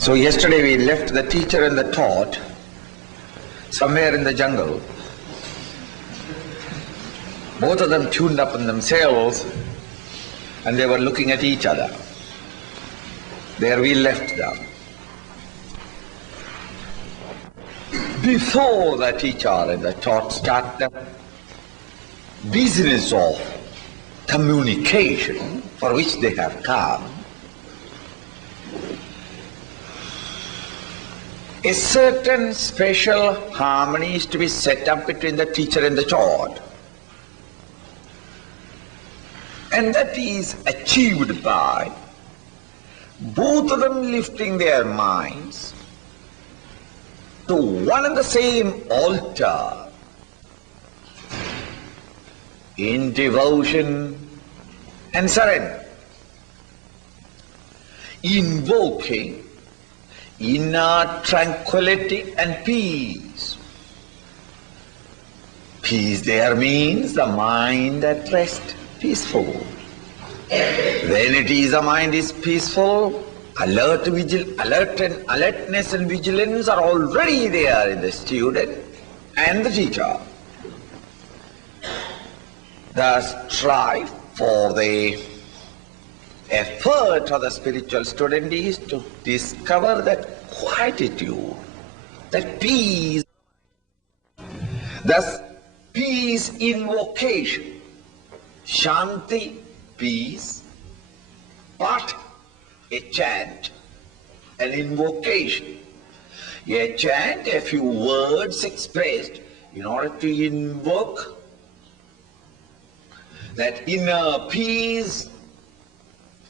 So yesterday we left the teacher and the taught somewhere in the jungle. Both of them tuned up in themselves and they were looking at each other. There we left them. Before the teacher and the taught start the business of communication for which they have come, a certain special harmony is to be set up between the teacher and the taught. And that is achieved by both of them lifting their minds to one and the same altar in devotion and surrender, invoking inner tranquility and peace. Peace there means the mind at rest, peaceful. When it is the mind is peaceful, alertness and vigilance are already there in the student and the teacher. The strive for the effort of the spiritual student is to discover that quietude, that peace. Thus, peace invocation, Shanti, peace, but a chant, an invocation. A chant, a few words expressed in order to invoke that inner peace.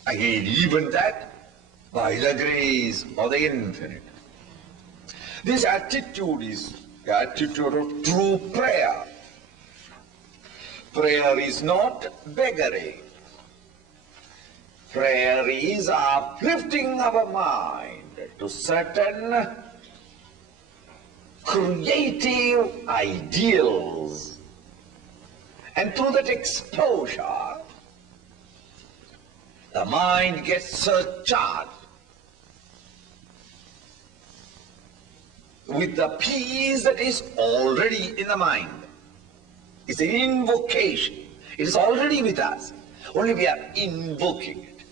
Again, even that by the grace of the infinite. This attitude is the attitude of true prayer. Prayer is not beggary. Prayer is uplifting our mind to certain creative ideals. And through that exposure, the mind gets surcharged with the peace that is already in the mind. It's an invocation. It is already with us. Only we are invoking it.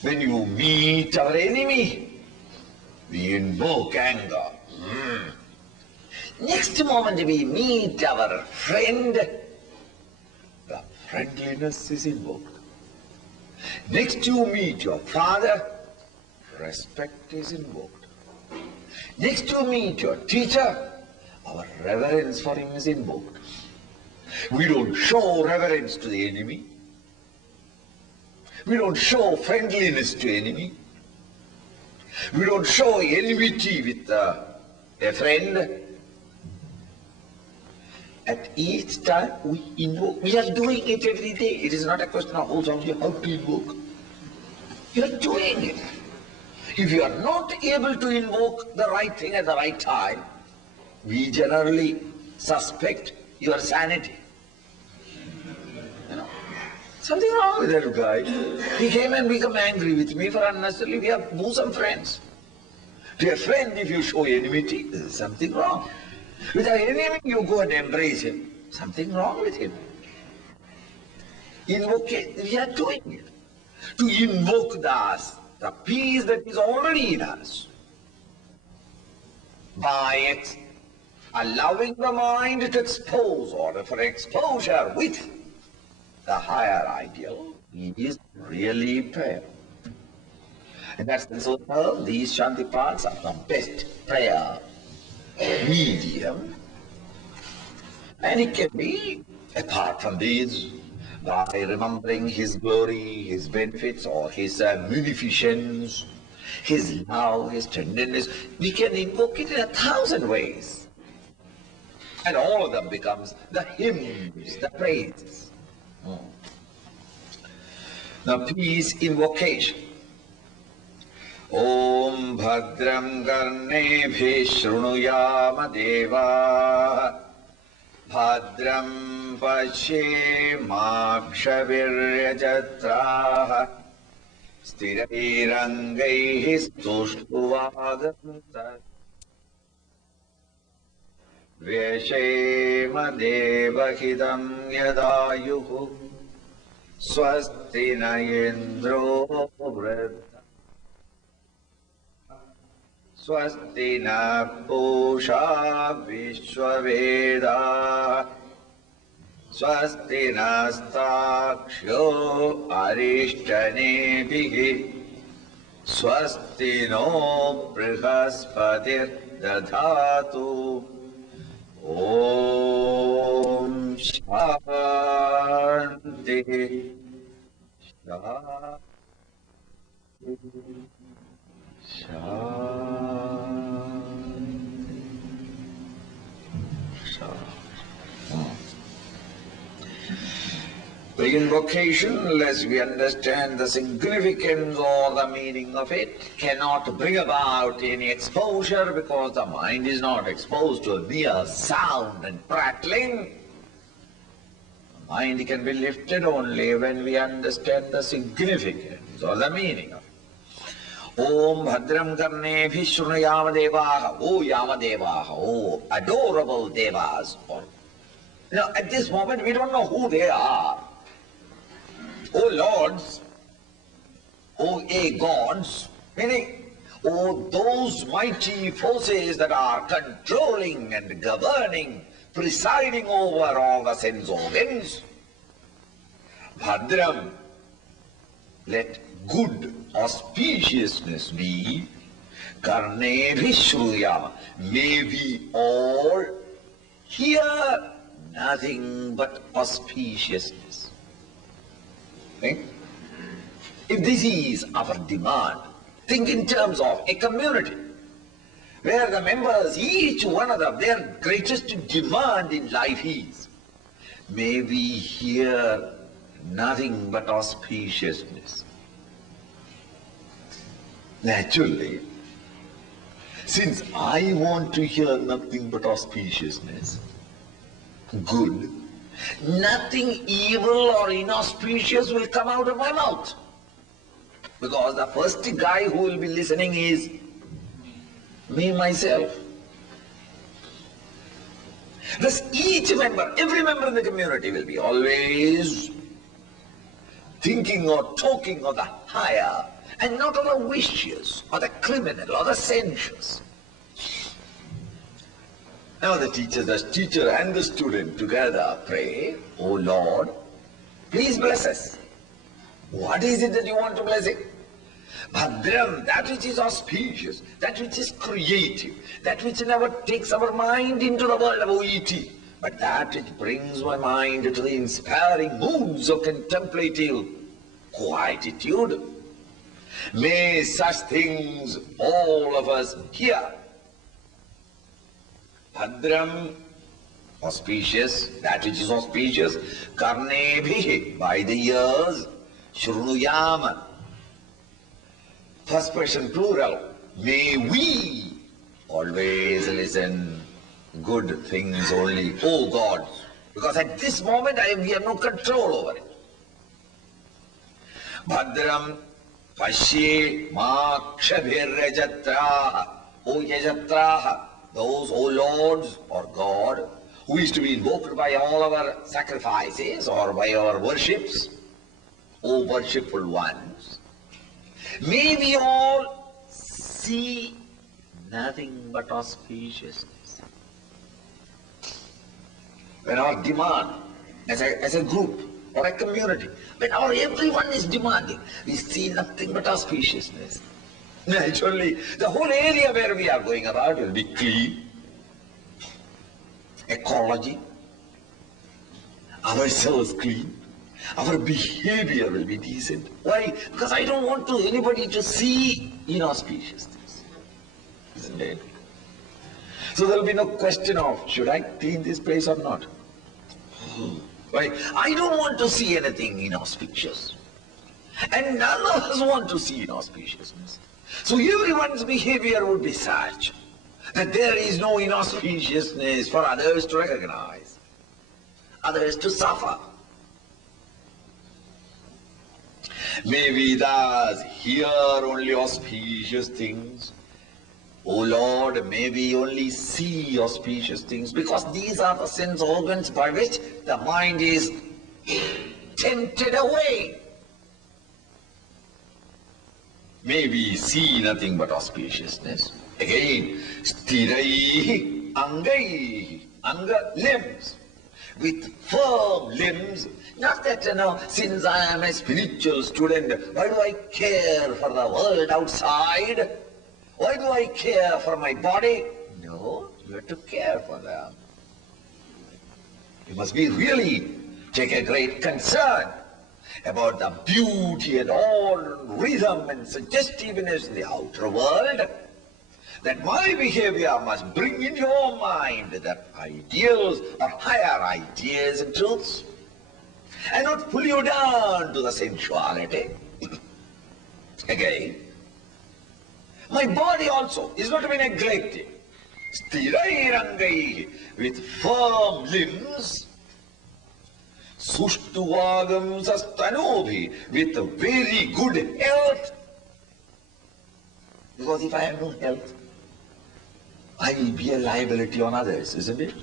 When you meet our enemy, we invoke anger. Next moment we meet our friend, the friendliness is invoked. Next you meet your father, respect is invoked. Next you meet your teacher, our reverence for him is invoked. We don't show reverence to the enemy. We don't show friendliness to enemy. We don't show enmity with a friend. At each time we invoke. We are doing it every day. It is not a question of how to invoke. You are doing it. If you are not able to invoke the right thing at the right time, we generally suspect your sanity. You know, something wrong with that guy. He came and became angry with me for unnecessarily. We are bosom friends. To a friend, if you show enmity, there is something wrong. With an enemy, you go and embrace him. Something wrong with him. Invoke it. We are doing it. To invoke the peace that is already in us. By allowing the mind to expose, or for exposure with the higher ideal, is really prayer. And that's the so these Shanti parts are the best prayer medium. And it can be, apart from these, by remembering his glory, his benefits, or his munificence, his love, his tenderness. We can invoke it in 1,000 ways. And all of them becomes the hymns, the praises. Now, peace invocation. Om Bhadram Karnebhi Shrunuyama Deva Bhadram Pashyemakshaviryajatraha Stirairangaihi Stushtuvagantat Vyashema Devahidam Yadayuhu Swasti na Indro Vridha Swasti na Pusha Vishwaveda Swasti nastaksho arishtanebihi Swasti no prihaspatir dadhatu Om Shanti The invocation, unless we understand the significance or the meaning of it, cannot bring about any exposure because the mind is not exposed to mere sound and prattling. The mind can be lifted only when we understand the significance or the meaning of it. Om Bhadram Karnebhi Shrunayama Devaha, O Yamadevaha, O adorable Devas. Now, at this moment, we don't know who they are. O Lords, O gods, meaning, O those mighty forces that are controlling and governing, presiding over all the sense organs. Bhadram, let good auspiciousness be. Karnebhi Shruyama, may we all hear nothing but auspiciousness. Think? If this is our demand, think in terms of a community where the members, each one of them, their greatest demand in life is, may we hear nothing but auspiciousness. Naturally, since I want to hear nothing but auspiciousness, good, nothing evil or inauspicious will come out of my mouth. Because the first guy who will be listening is me, myself. Thus each member, every member in the community will be always thinking or talking of the higher and not of the vicious or the criminal or the sensuous. Now the teacher and the student together pray, O Lord, please bless us. What is it that you want to bless it? Bhadram, that which is auspicious, that which is creative, that which never takes our mind into the world of OET, but that which brings my mind to the inspiring moods of contemplative quietude. May such things all of us hear. Bhadram, auspicious, that which is auspicious, karnebhi, by the ears, shrunuyama, first person plural, may we always listen good things only, O God, because at this moment we have no control over it. Bhadram Pashye Makshabhir Yajatraha, O Yajatraha, those, O Lords or God, who is to be invoked by all our sacrifices or by our worships, O worshipful ones, may we all see nothing but auspiciousness. When our demand as a group or a community, when everyone is demanding, we see nothing but auspiciousness. Naturally, the whole area where we are going about will be clean, ecology, ourselves clean, our behavior will be decent. Why? Because I don't want anybody to see inauspiciousness. Isn't it? So there will be no question of, should I clean this place or not? Why? I don't want to see anything inauspicious. And none of us want to see inauspiciousness. So everyone's behavior would be such that there is no inauspiciousness for others to recognize. others to suffer. May we thus hear only auspicious things. O Lord, may we only see auspicious things, because these are the sense organs by which the mind is tempted away. May we see nothing but auspiciousness. Again, stirai angai, anga limbs, with firm limbs. Not that, since I am a spiritual student, why do I care for the world outside? Why do I care for my body? No, you have to care for them. You must be really take a great concern about the beauty and all rhythm and suggestiveness in the outer world, that my behavior must bring in your mind the ideals or higher ideas and truths, and not pull you down to the sensuality. Again, my body also is not to be neglected. Sthirairangai, with firm limbs. Sushtuvagam sastanobhi, with very good health. Because if I have no health, I will be a liability on others, isn't it?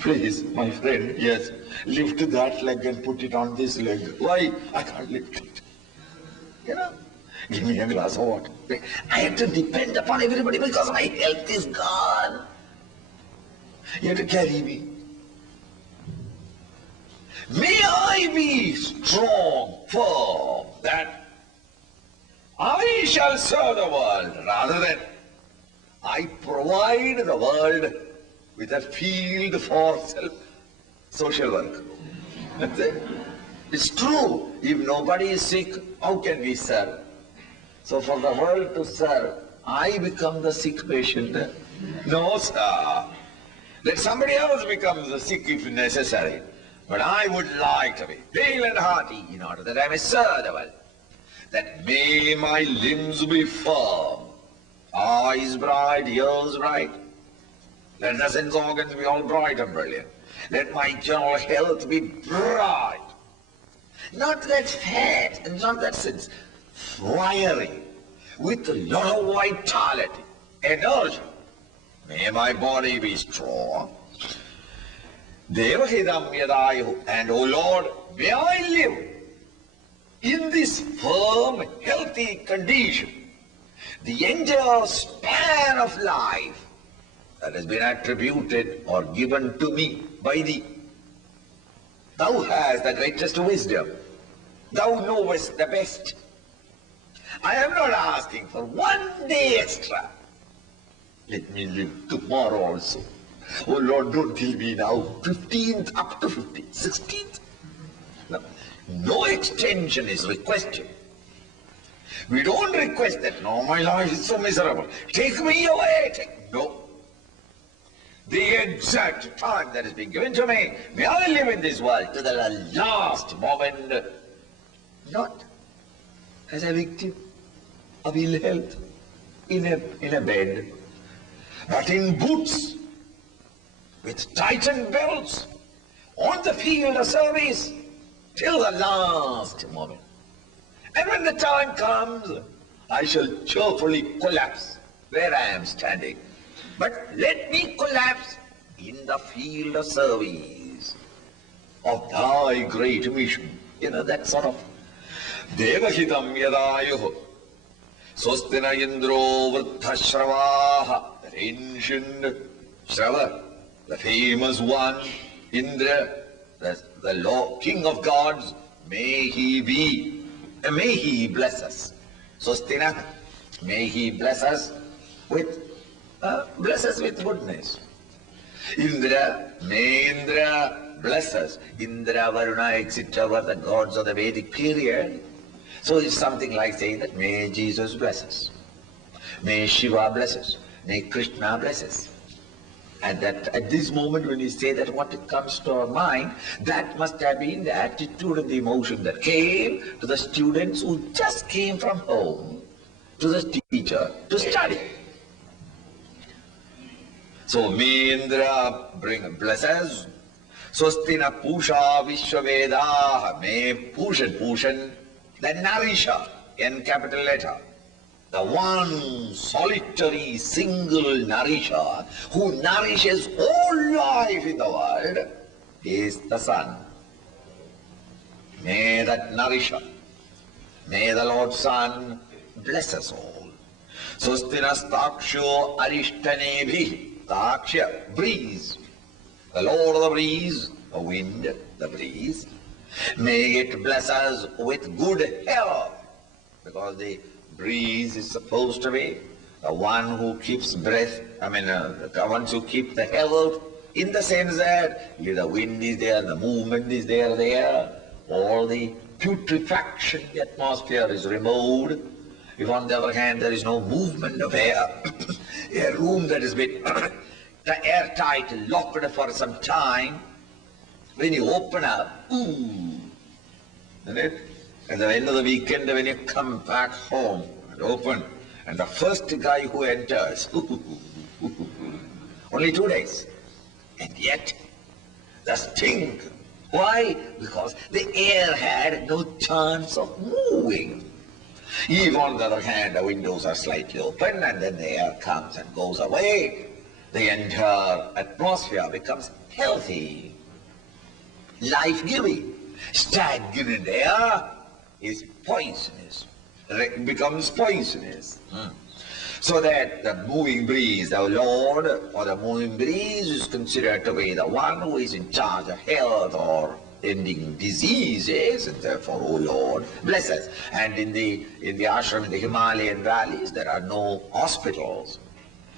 Please, my friend, yes, lift that leg and put it on this leg. Why? I can't lift it. Give me a glass of water. I have to depend upon everybody because my health is gone. You have to carry me. May I be strong, firm, that I shall serve the world rather than I provide the world with a field for social work. That's it. It's true. If nobody is sick, how can we serve? So for the world to serve, I become the sick patient. No, sir. Let somebody else become the sick if necessary. But I would like to be hale and hearty in order that I may serve the world. That may my limbs be firm, eyes bright, ears bright. Let the sense organs be all bright and brilliant. Let my general health be bright. Not that fat, and not that sense. Fiery, with a lot of vitality, energy. May my body be strong. Devahidam yadayu, and O Lord, may I live in this firm, healthy condition, the entire span of life that has been attributed or given to me by Thee. Thou hast the greatest wisdom. Thou knowest the best. I am not asking for 1 day extra. Let me live tomorrow also. Oh Lord, don't tell me now, 15th up to 15th, 16th. No extension is requested. We don't request that, no, my life is so miserable. Take me away. No. The exact time that has been given to me, may I live in this world to the last moment, not as a victim of ill health in a bed, but in boots, with tightened belts, on the field of service, till the last moment. And when the time comes, I shall cheerfully collapse where I am standing. But let me collapse in the field of service of Thy great mission. That sort of Devahitam yadayuh Swastina Indro Vritthashravaha, that ancient Shrava, the famous one, Indra, the king of gods, may he bless us. Swastina, may he bless us with goodness. Indra, may Indra bless us. Indra, Varuna, etc. were the gods of the Vedic period. So it's something like saying that may Jesus bless us. May Shiva bless us. May Krishna bless us. And that at this moment when we say that, what it comes to our mind, that must have been the attitude and the emotion that came to the students who just came from home to the teacher to study. So may Indra bless us, Swastina Pusha Vishwavedaha. May Pushan, the nourisher, in capital letter. The one solitary single nourisher who nourishes all life in the world is the sun. May that nourisher, may the Lord Sun bless us all. Sustinas Taksho Arishtanebhi. Taksha, breeze. The Lord of the breeze, the wind, the breeze. May it bless us with good health, because the breeze is supposed to be the one who keeps breath, the ones who keep the health, in the sense that the wind is there, the movement is there, all the putrefaction in the atmosphere is removed. If on the other hand there is no movement of air, a room that has been airtight, locked for some time, when you open up, isn't it? At the end of the weekend, when you come back home and open, and the first guy who enters, only 2 days, and yet the stink. Why? Because the air had no chance of moving. If on the other hand the windows are slightly open and then the air comes and goes away, the entire atmosphere becomes healthy, life-giving. Stagnant air is poisonous, becomes poisonous. So that the moving breeze, the Lord, or the moving breeze is considered to be the one who is in charge of health or ending diseases, and therefore, O Lord, bless us. And in the ashram, in the Himalayan valleys, there are no hospitals.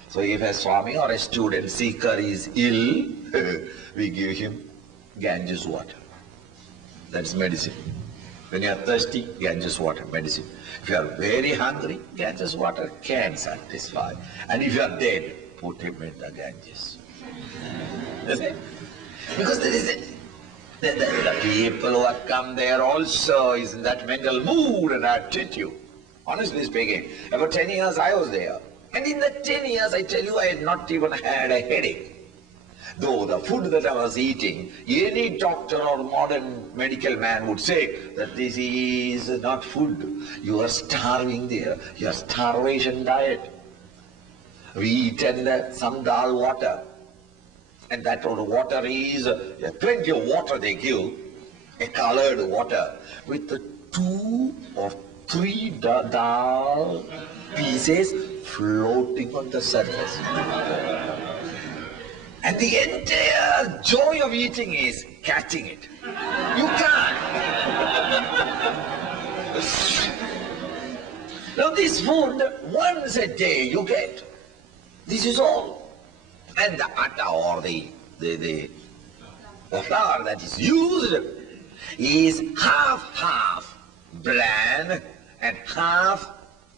So if a Swami or a student seeker is ill, we give him Ganges water. That's medicine. When you are thirsty, Ganges water, medicine. If you are very hungry, Ganges water can satisfy. And if you are dead, put him in the Ganges. That's it. Because there is the people who have come there also is in that mental mood and attitude. Honestly speaking, about 10 years I was there. And in the 10 years, I tell you, I had not even had a headache. Though the food that I was eating, any doctor or modern medical man would say that this is not food. You are starving there. Your starvation diet. We eat and some dal water. And that water is plenty of water they give, a colored water, with 2 or 3 dal pieces floating on the surface. And the entire joy of eating is catching it. You can't. Now this food, once a day you get. This is all. And the atta or the flour that is used is half bran and half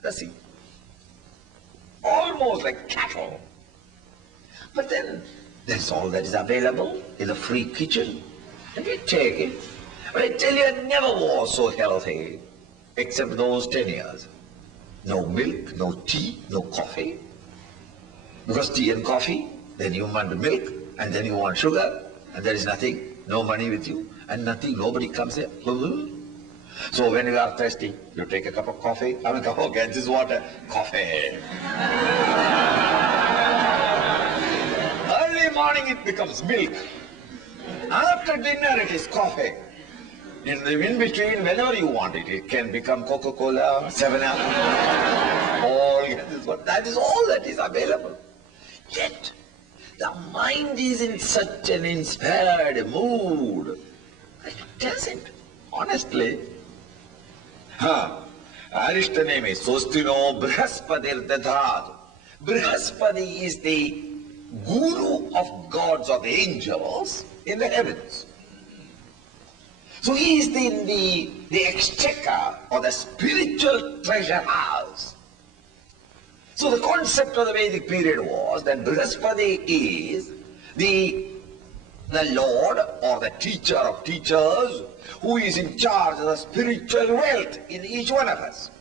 the seed. Almost like cattle. But then that's all that is available in the free kitchen. And we take it. But I tell you, I never was so healthy, except those 10 years. No milk, no tea, no coffee. Because tea and coffee, then you want milk, and then you want sugar, and there is nothing, no money with you, and nothing, nobody comes here. So when you are thirsty, you take a cup of coffee, have a cup of Ganges water, coffee. Early morning it becomes milk. After dinner it is coffee. In between, whenever you want it, it can become Coca-Cola, 7-Up, all Ganges water. That is all that is available. Yet, the mind is in such an inspired mood. It doesn't, honestly. Arishtaneme Sostino Brahaspadir Dadhad. Brahaspati is the guru of gods or the angels in the heavens. So he is in the exchequer or the spiritual treasure house. So the concept of the Vedic period was that Brihaspati is the Lord or the teacher of teachers who is in charge of the spiritual wealth in each one of us.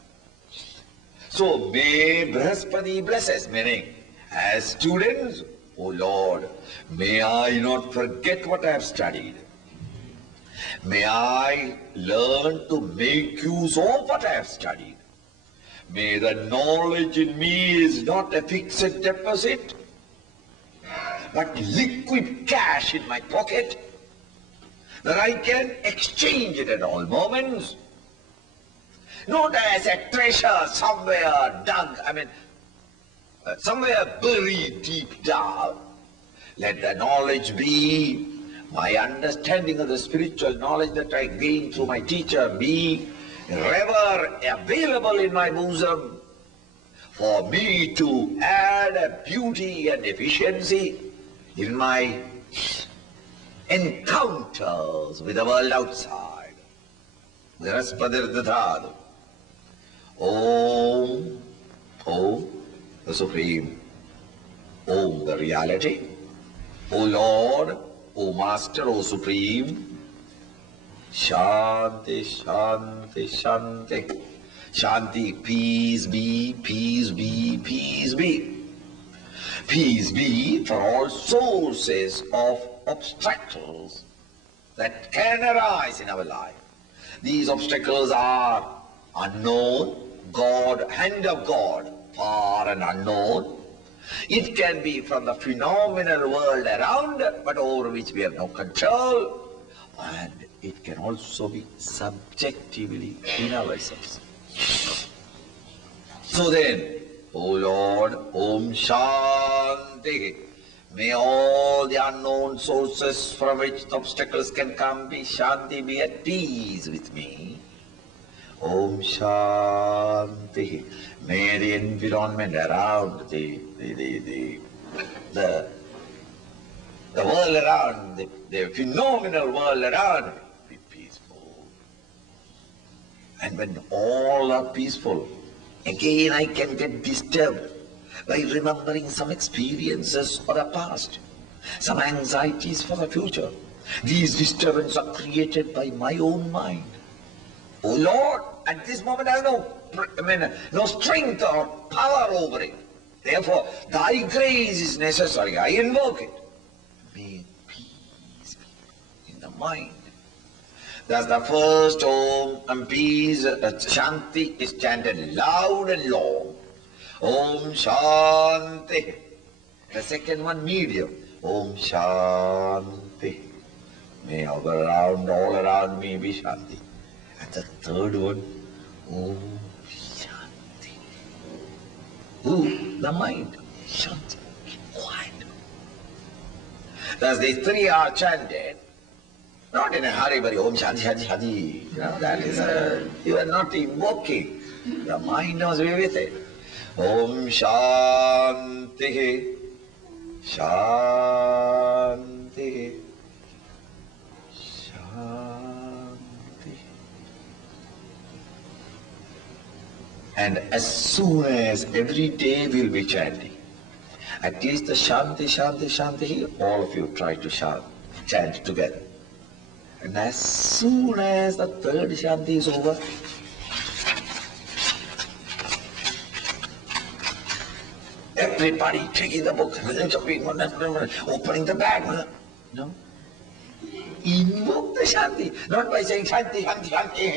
So may Brihaspati bless us, meaning as students O Lord, may I not forget what I have studied. May I learn to make use of what I have studied. May the knowledge in me is not a fixed deposit, but liquid cash in my pocket, that I can exchange it at all moments. Not as a treasure somewhere dug, somewhere buried deep down. Let the knowledge be, my understanding of the spiritual knowledge that I gained through my teacher, be ever available in my bosom for me to add a beauty and efficiency in my encounters with the world outside. Viraspadir Om, Om, the Supreme, Om, the reality, O Lord, O Master, O Supreme, Shanti, Shanti, Shanti, Shanti, peace be, peace be, peace be. Peace be for all sources of obstacles that can arise in our life. These obstacles are unknown, God, hand of God, far and unknown. It can be from the phenomenal world around, but over which we have no control. And it can also be subjectively in ourselves. So then, O Lord, Om Shanti, may all the unknown sources from which the obstacles can come be Shanti, be at peace with me. Om Shanti, may the environment around, the world around, the phenomenal world around be peaceful. And when all are peaceful, again I can get disturbed by remembering some experiences of the past, some anxieties for the future. These disturbances are created by my own mind. Oh Lord, at this moment I have no strength or power over it. Therefore, thy grace is necessary. I invoke it. May peace be in the mind. Thus the first Om and peace, Shanti, is chanted loud and long. Om Shanti. The second one medium. Om Shanti. May all around me be Shanti. And the third one, Om Shanti. Who? The mind. Shanti. Quiet. Thus these three are chanted. Not in a hurry, but Om Shanti, Shanti, Shanti. You know, that is you are not invoking. The mind must be with it. Om Shanti, Shanti, Shanti. And as soon as every day we'll be chanting, at least the Shanti, Shanti, Shanti, all of you try to chant together. And as soon as the third Shanti is over, everybody taking the book, opening the bag. No? Invoke the Shanti, not by saying Shanti, Shanti, Shanti.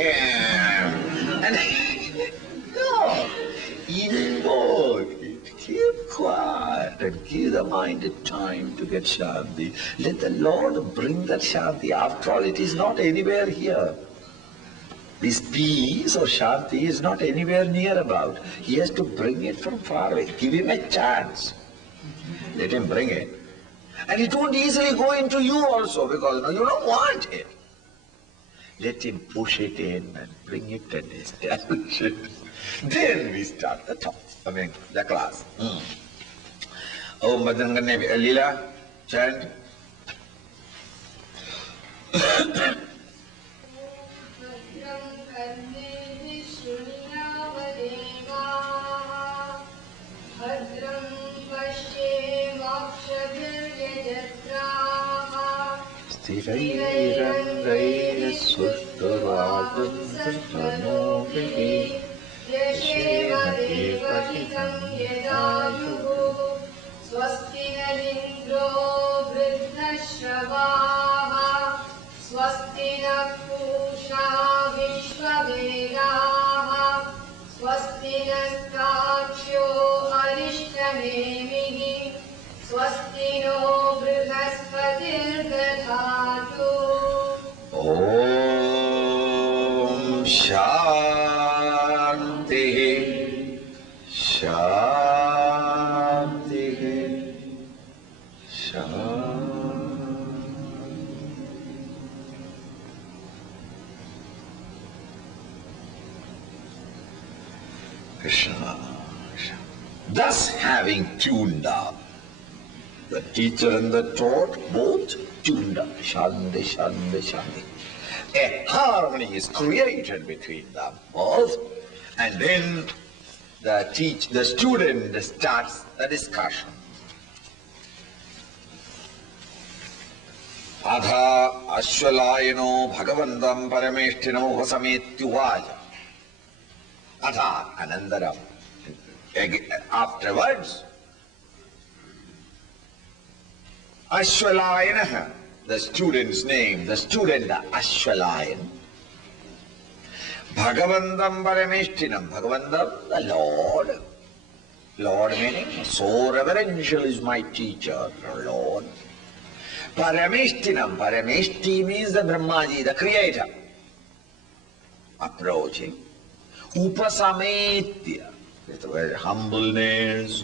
And no, invoke it. Keep quiet and give the mind time to get Shanti. Let the Lord bring that Shanti. After all, it is not anywhere here. This peace or Shanti is not anywhere near about. He has to bring it from far away. Give him a chance. Let him bring it. And it won't easily go into you also because you don't want it. Let him push it in and bring it and establish it. Then we start the talk. The class. Om Badangane Lila, chant. Sthirairandraya sushturadam sarvanovihi Yasheva devahitam yadayuhu Swasti स्वस्तिनस्ताक्ष्यो अरिष्टनेमिः Svasti no बृहस्पतिर्दधातु Om Shanti Shanti Krishna. Thus having tuned up, the teacher and the taught both tuned up. Shanti, Shanti, Shanti. A harmony is created between them both, and then the student starts the discussion. Adha Ashwalayano Bhagavandam Parameshtino Hosametyuvaja. Adha Anandaram. Afterwards, Ashwalayana, the student's name, the student Ashwalayan. Bhagavandam Parameshtinam, Bhagavandam, the Lord. Lord meaning, so reverential is my teacher, Lord. Parameshtinam, Parameshti means the Brahmaji, the creator. Approaching. Upasametya, with very humbleness,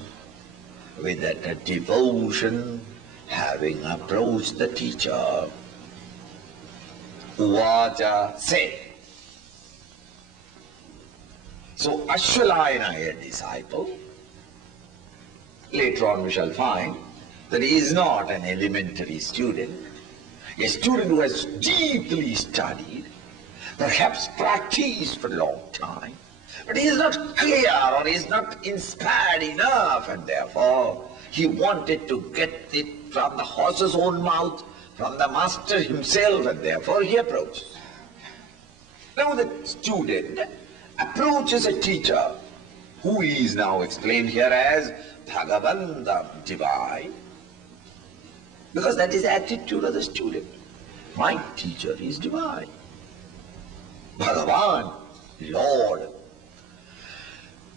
with that devotion, having approached the teacher. Uvaja said. So Ashwalayana, a disciple, later on we shall find that he is not an elementary student, a student who has deeply studied, perhaps practiced for a long time, but he is not clear or he is not inspired enough, and therefore he wanted to get it from the horse's own mouth, from the master himself, and therefore he approaches. Now the student approaches a teacher who is now explained here as Bhagavandam, divine, because that is the attitude of the student. My teacher is divine. Bhagavan, Lord.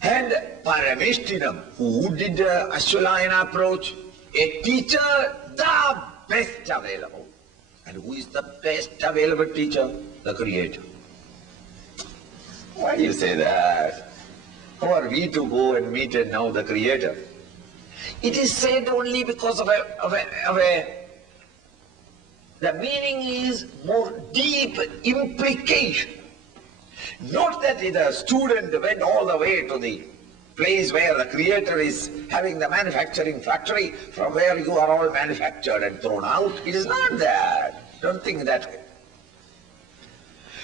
And Parameshtinam, who did Ashwalayana approach? A teacher, the best available. And who is the best available teacher? The Creator. Why do you say that? How are we to go and meet and know the Creator? It is said only because of the meaning is more deep implication. Not that the student went all the way to the place where the Creator is having the manufacturing factory from where you are all manufactured and thrown out. It is not that. Don't think that way.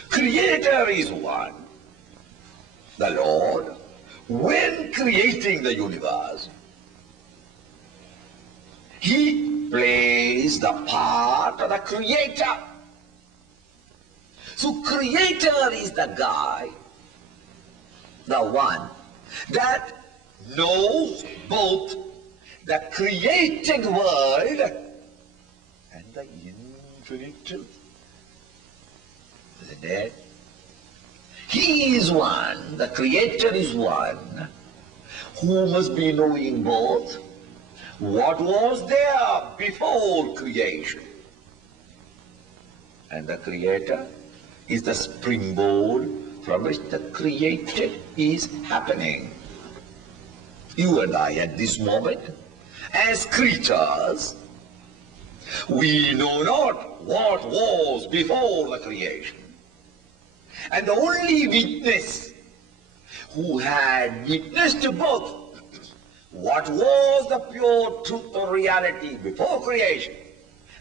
Creator is one. The Lord, when creating the universe, He plays the part of the Creator. So Creator is the guy, the one that knows both the created world and the infinite truth. Isn't it? He is one, the Creator is one, who must be knowing both what was there before creation. And the Creator is the springboard from which the created is happening. You and I at this moment, as creatures, we know not what was before the creation. And the only witness who had witnessed both what was the pure truth or reality before creation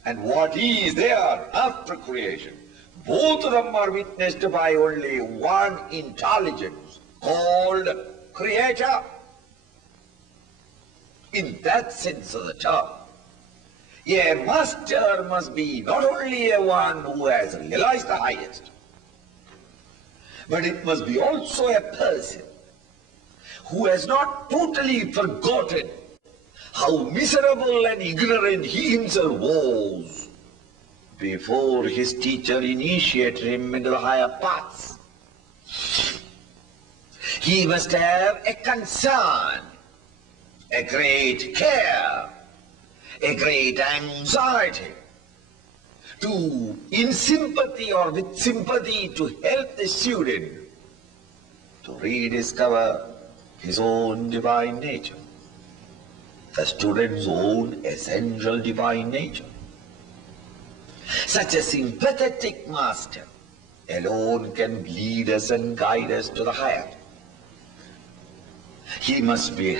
and what is there after creation, both of them are witnessed by only one intelligence called Creator. In that sense of the term, a master must be not only a one who has realized the highest, but it must be also a person who has not totally forgotten how miserable and ignorant he himself was before his teacher initiated him into the higher paths. He must have a concern, a great care, a great anxiety to, in sympathy or with sympathy, to help the student to rediscover his own divine nature, the student's own essential divine nature. Such a sympathetic master alone can lead us and guide us to the higher. He must be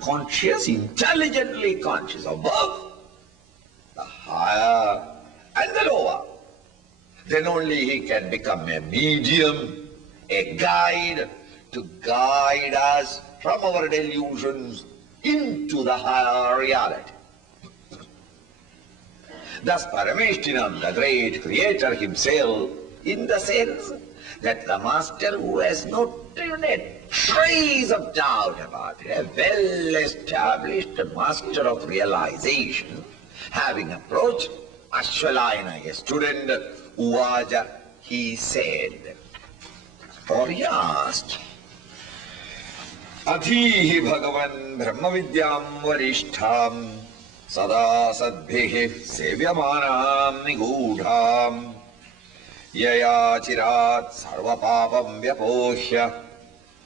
conscious, intelligently conscious of both the higher and the lower. Then only he can become a medium, a guide to guide us from our delusions into the higher reality. Thus Parameshtinam, the great creator himself, in the sense that the master who has not even a trace of doubt about it, a well-established master of realization, having approached Ashwalayana, a student, Uvaja, he said, or he asked, Adhihi Bhagavan Brahmavidyam Varishtham Sada Sadbhihi Sevyamanam Nigudham Yaya Chirat Sarvapapam Vyapohya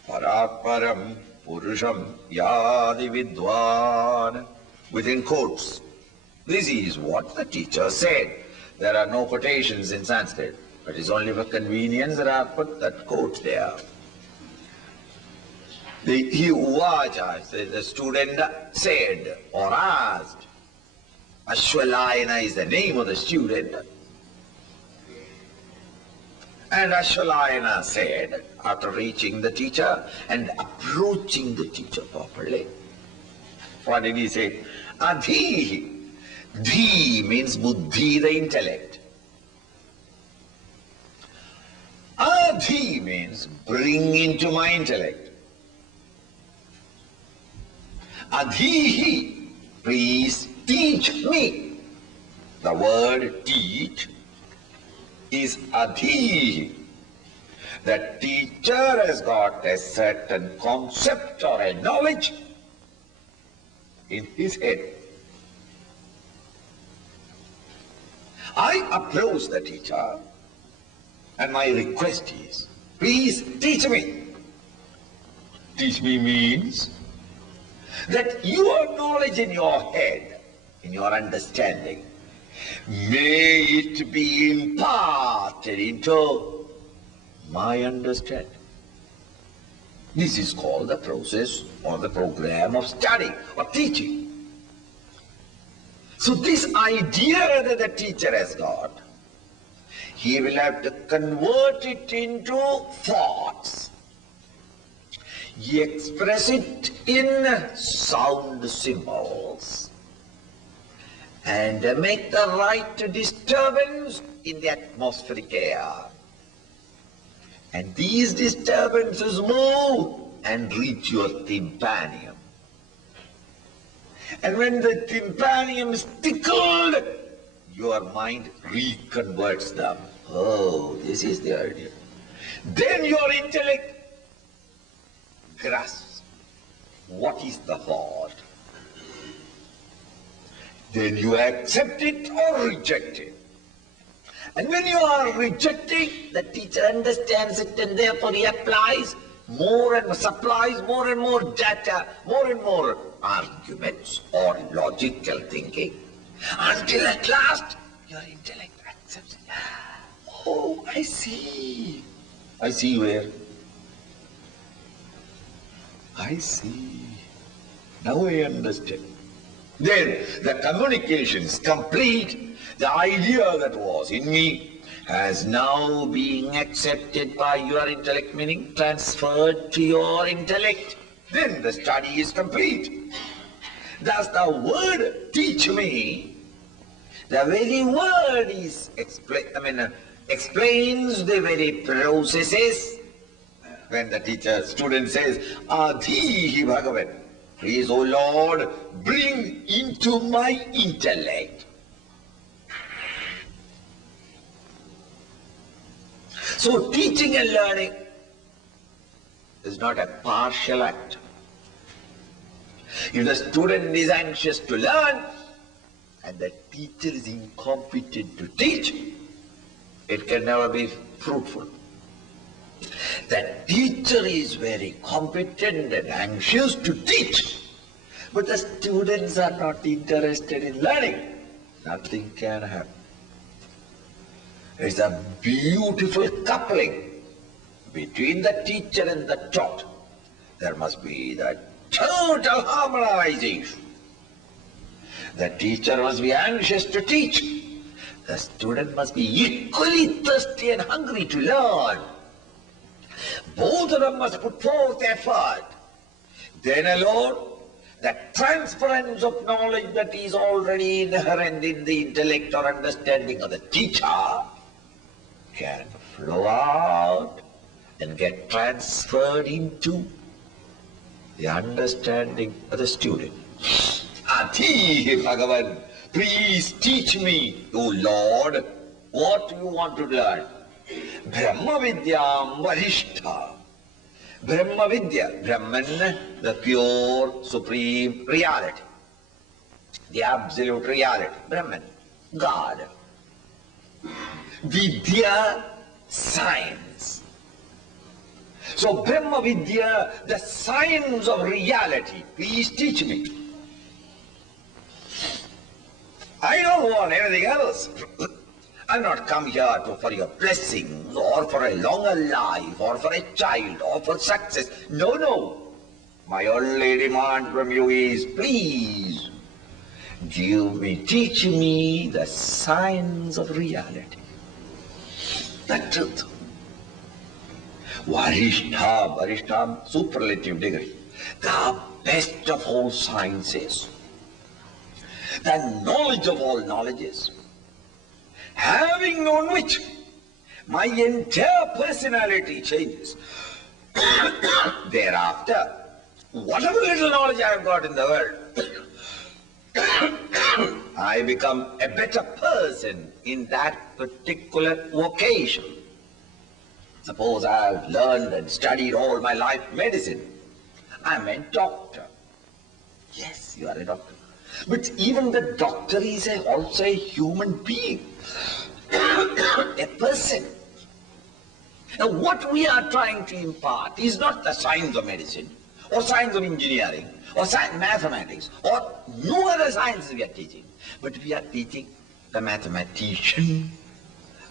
Paratparam Purusham Yadi Vidwan. Within quotes. This is what the teacher said. There are no quotations in Sanskrit, but it's only for convenience that I have put that quote there. The student said or asked, Ashwalayana is the name of the student. And Ashwalayana said, after reaching the teacher and approaching the teacher properly, what did he say? Adhihi. Dhi means buddhi, the intellect. Adhi means bring into my intellect. Adhihi, please teach me. The word teach is adhihi. The teacher has got a certain concept or a knowledge in his head. I approach the teacher and my request is, please teach me. Teach me means that your knowledge in your head, in your understanding, may it be imparted into my understanding. This is called the process or the program of study or teaching. So this idea that the teacher has got, he will have to convert it into thoughts. He express it in sound symbols and make the right disturbance in the atmospheric air. And these disturbances move and reach your tympanium. And when the tympanium is tickled, your mind reconverts them. Oh, this is the idea. Then your intellect grasps what is the thought. Then you accept it or reject it. And when you are rejecting, the teacher understands it and therefore he applies more and supplies more and more data, more and more arguments or logical thinking, until at last your intellect accepts it. Oh, I see. I see where? I see. Now I understand. Then the communication is complete. The idea that was in me has now been accepted by your intellect, meaning transferred to your intellect. Then the study is complete. Thus the word teach me, the very word is explains the very processes. When the teacher, student says, Adhihi Bhagavan, please, O Lord, bring into my intellect. So teaching and learning is not a partial act. If the student is anxious to learn and the teacher is incompetent to teach, it can never be fruitful. The teacher is very competent and anxious to teach, but the students are not interested in learning. Nothing can happen. It's a beautiful coupling between the teacher and the taught. There must be the total harmonization. The teacher must be anxious to teach. The student must be equally thirsty and hungry to learn. Both of them must put forth effort. Then alone, the transference of knowledge that is already inherent in the intellect or understanding of the teacher can flow out and get transferred into the understanding of the student. Ati Bhagavan, please teach me, O Lord, what you want to learn. Brahma Vidyam Varishtha. Brahma Vidya, Brahman, the pure, supreme reality. The absolute reality. Brahman, God. Vidya, science. So Brahma Vidya, the science of reality. Please teach me. I don't want anything else. I've not come here for your blessings or for a longer life or for a child or for success. No, no. My only demand from you is, please, teach me the science of reality. The truth. Varishtha, superlative degree. The best of all sciences. The knowledge of all knowledges. Having known which, my entire personality changes. Thereafter, whatever little knowledge I have got in the world, I become a better person in that particular vocation. Suppose I have learned and studied all my life medicine. I am a doctor. Yes, you are a doctor. But even the doctor is also a human being, a person. Now what we are trying to impart is not the science of medicine, or science of engineering, or mathematics, or no other sciences we are teaching. But we are teaching the mathematician,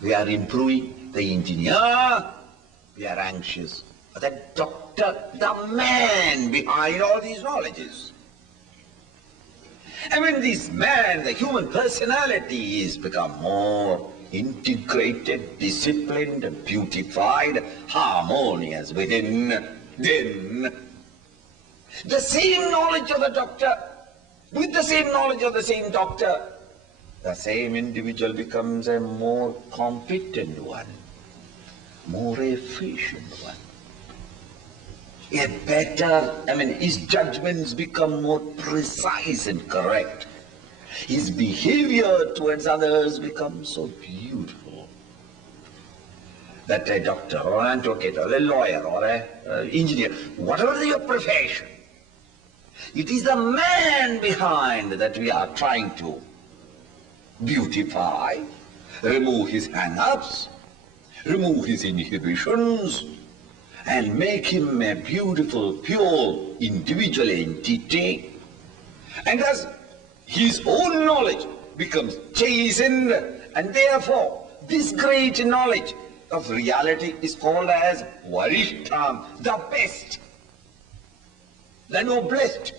we are improving the engineer, we are anxious for the doctor, the man behind all these knowledges. And when this man, the human personality, is become more integrated, disciplined, beautified, harmonious within, then the same knowledge of the doctor, with the same knowledge of the same doctor, the same individual becomes a more competent one, more efficient one. A better, his judgments become more precise and correct. His behavior towards others becomes so beautiful that a doctor or an advocate or a lawyer or an engineer, whatever your profession, it is the man behind that we are trying to beautify, remove his hang-ups, remove his inhibitions, and make him a beautiful, pure, individual entity. And thus, his own knowledge becomes chastened, and therefore, this great knowledge of reality is called as Varishtham, the best, the noblest.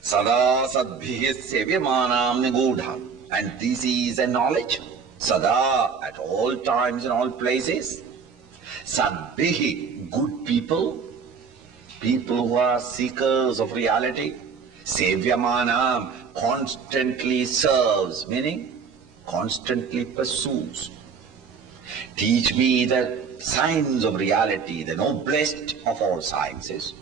Sada sadbhi sevyamanam nigodham. And this is a knowledge, sada, at all times and all places. Sadbihi, good people, people who are seekers of reality. Sevyamanam, constantly serves, meaning constantly pursues. Teach me the science of reality, the noblest of all sciences,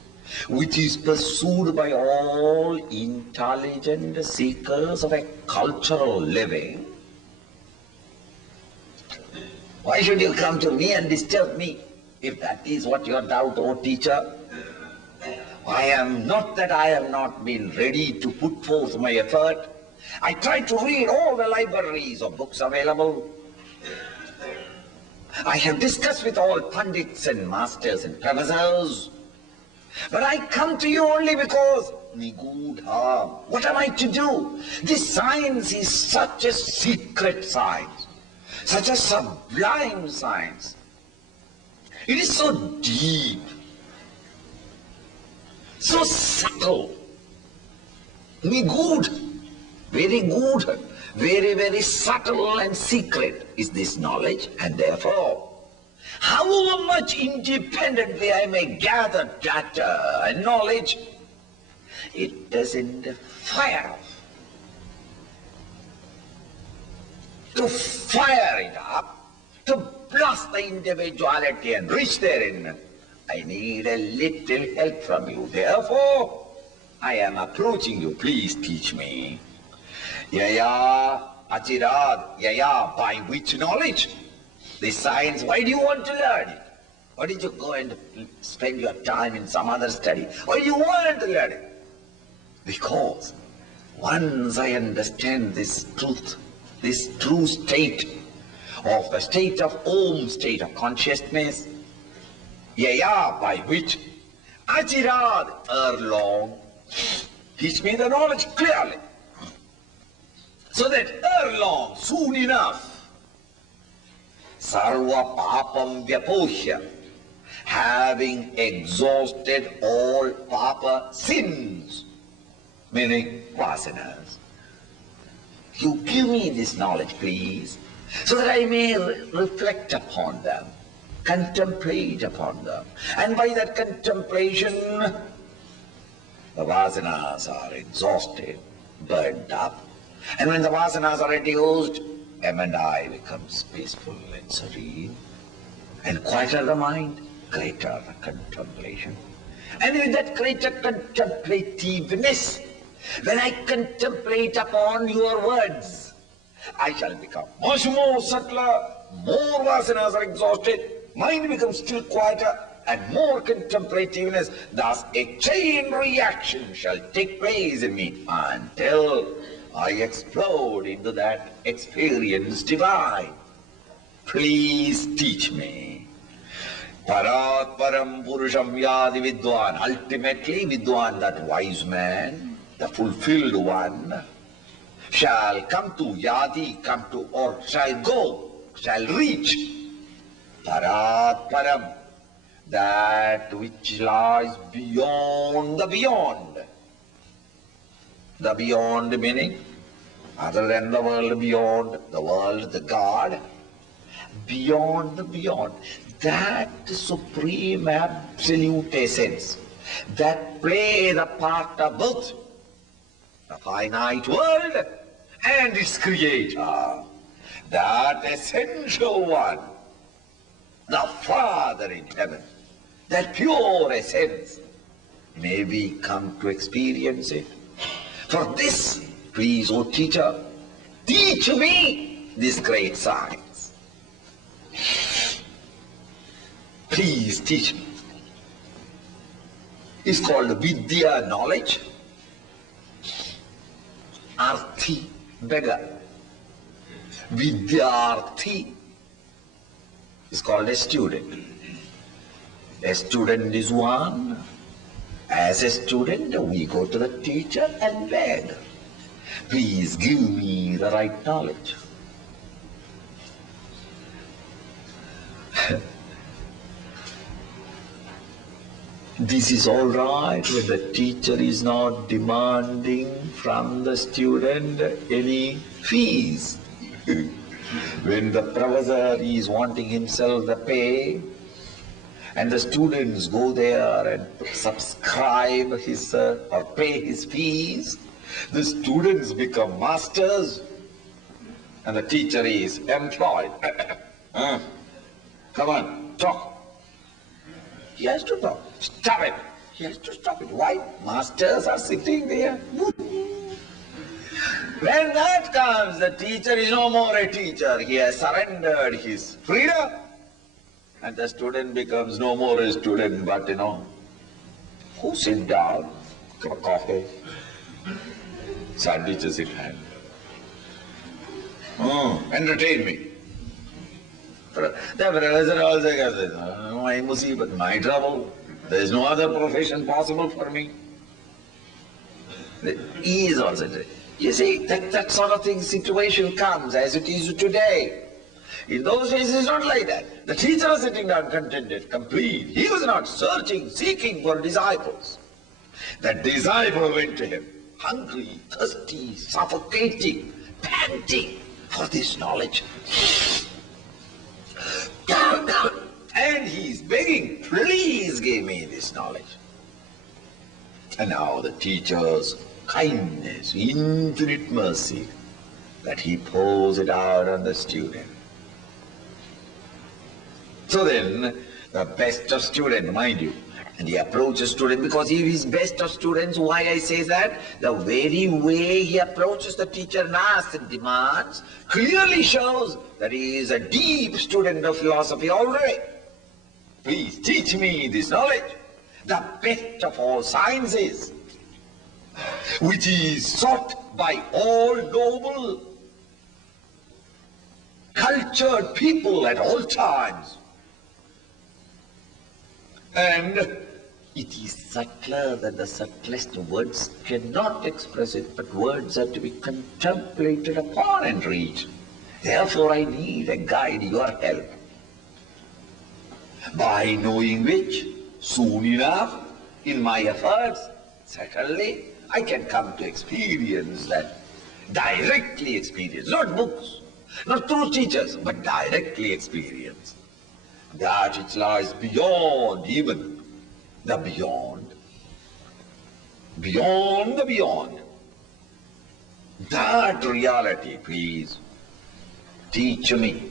which is pursued by all intelligent seekers of a cultural living. Why should you come to me and disturb me? If that is what your doubt, O teacher, I am not that I have not been ready to put forth my effort. I tried to read all the libraries of books available. I have discussed with all pundits and masters and professors. But I come to you only because, Nigudha, what am I to do? This science is such a secret science, such a sublime science. It is so deep, so subtle, good, very good, very, very subtle and secret is this knowledge, and therefore, however much independently I may gather data and knowledge, it doesn't fire. To fire it up, to blast the individuality and reach therein, I need a little help from you. Therefore, I am approaching you. Please teach me. Yaya, Achirad, Yaya, by which knowledge? This science, why do you want to learn it? Why did you go and spend your time in some other study? Why do you want to learn it? Because once I understand this truth, this true state of the state of Om, state of consciousness, Yaya, by which Achirad, ere long, teach me the knowledge clearly, so that ere long, soon enough, Sarva Papam Vyapohya, having exhausted all Papa sins, meaning vasanas. You give me this knowledge, please, so that I may reflect upon them, contemplate upon them. And by that contemplation, the vasanas are exhausted, burned up. And when the vasanas are reduced, M and I becomes peaceful and serene. And quieter the mind, greater the contemplation. And with that greater contemplativeness, when I contemplate upon your words, I shall become much more subtler, more vasanas are exhausted, mind becomes still quieter, and more contemplativeness. Thus a chain reaction shall take place in me until I explode into that experience divine. Please teach me. Parat param purusham yadi vidwan. Ultimately, vidwan, that wise man, the fulfilled one, shall come to yadi, come to, or shall go, shall reach Parat param, that which lies beyond the beyond. The beyond meaning, other than the world beyond, the world, the God, beyond the beyond. That supreme absolute essence that play the part of both the finite world and its creator, that essential one, the Father in heaven, that pure essence, may we come to experience it. For this, please, O teacher, teach me this great science. Please teach me. It's called Vidya, knowledge. Arthi, beggar. Vidyarthi is called a student. A student is one. As a student, we go to the teacher and beg, please give me the right knowledge. This is all right when the teacher is not demanding from the student any fees. When the professor is wanting himself the pay, and the students go there and subscribe his or pay his fees, the students become masters and the teacher is employed. Come on, talk. He has to talk. Stop it. He has to stop it. Why? Masters are sitting there. When that comes, the teacher is no more a teacher. He has surrendered his freedom. And the student becomes no more a student, but who sit down, cup of coffee, sandwiches in hand. Entertain me. The professor also says, my musibat, my trouble. There is no other profession possible for me. He is also there. You see, that sort of thing, situation comes as it is today. In those days, it's not like that. The teacher was sitting down contented, complete. He was not searching, seeking for disciples. That disciple went to him, hungry, thirsty, suffocating, panting for this knowledge. And he's begging, please give me this knowledge. And now the teacher's kindness, infinite mercy, that he pours it out on the student. So then, the best of student, mind you, and he approaches student because he is best of students. Why I say that? The very way he approaches the teacher and asks and demands clearly shows that he is a deep student of philosophy already. Please teach me this knowledge, the best of all sciences, which is sought by all noble, cultured people at all times. And it is subtler than the subtlest words cannot express it, but words are to be contemplated upon and reached. Therefore I need a guide, your help, by knowing which, soon enough, in my efforts, certainly, I can come to experience that, directly experience, not books, not through teachers, but directly experience. That which lies beyond even the beyond. Beyond the beyond. That reality, please, teach me.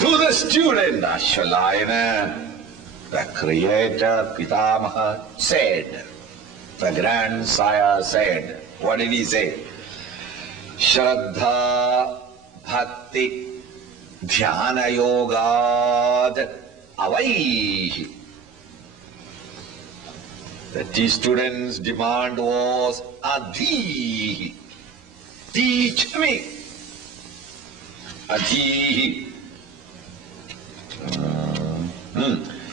To the student, Ashwalayana, the Creator, Pitamaha, said, the grandsire said, what did he say? Shraddha Bhakti Dhyana Yogad Avaihi. The student's demand was Adhihi. Teach me. Adhihi.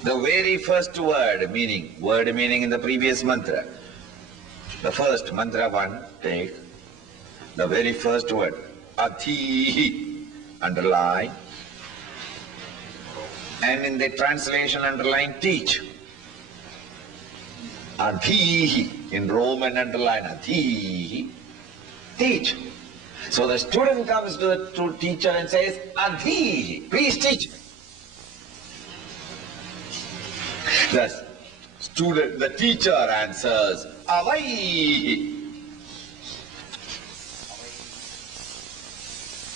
The very first word meaning in the previous mantra. The first mantra one, take. The very first word, Adhihi, underline. And in the translation, underline teach. Adhihi, in Roman, underline Adhihi, teach. So the student comes to the teacher and says, Adhihi, please teach me. The teacher answers, Avaihi.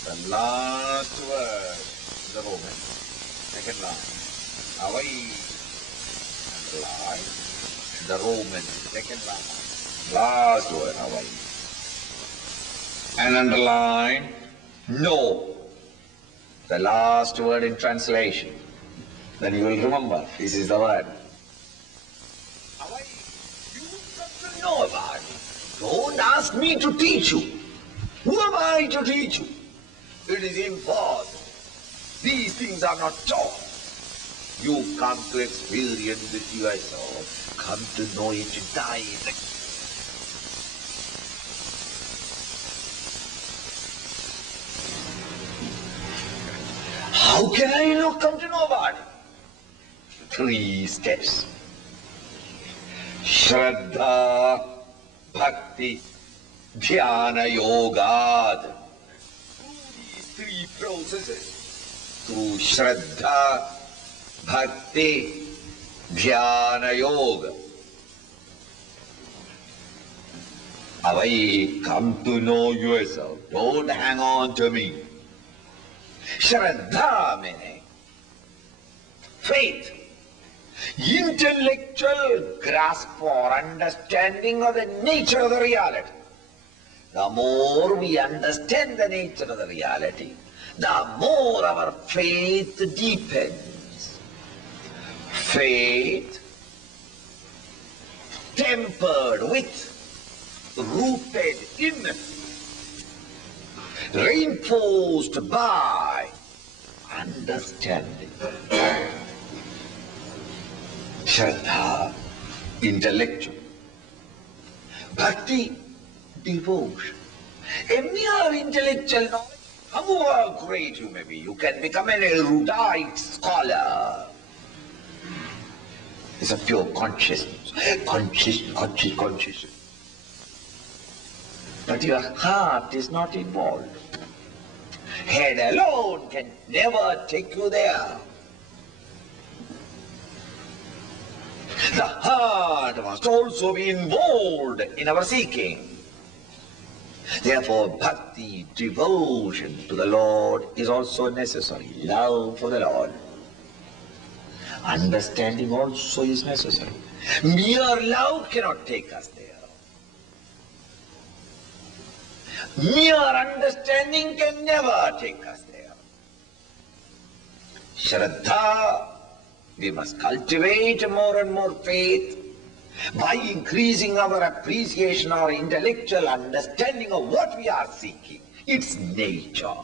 The last word, the Roman, second line. Avaihi, underline. The Roman, second line. Last word, Avaihi. And underline, no. The last word in translation. Then you will remember, this is the word. You got to know about it. Don't ask me to teach you. Who am I to teach you? It is impossible. These things are not taught. You come to experience it yourself. Come to know it directly. How can I come to know about it? 3 steps. Shraddha, Bhakti, Dhyana, Yogad. Through these 3 processes, through Shraddha, Bhakti, Dhyana, Yoga, Avai, come to know yourself. Don't hang on to me. Shraddha meaning faith, intellectual grasp or understanding of the nature of the reality. the more we understand the nature of the reality, the more our faith deepens. Faith tempered with, rooted in, reinforced by understanding. Shraddha, intellectual. Bhakti, devotion. A mere intellectual knowledge, however great you may be, you can become an erudite scholar. It's a pure consciousness. Conscious. But your heart is not involved. Head alone can never take you there. The heart must also be involved in our seeking. Therefore, bhakti, devotion to the Lord is also necessary. Love for the Lord. Understanding also is necessary. Mere love cannot take us there. Mere understanding can never take us there. Shraddha, we must cultivate more and more faith by increasing our appreciation, our intellectual understanding of what we are seeking, its nature.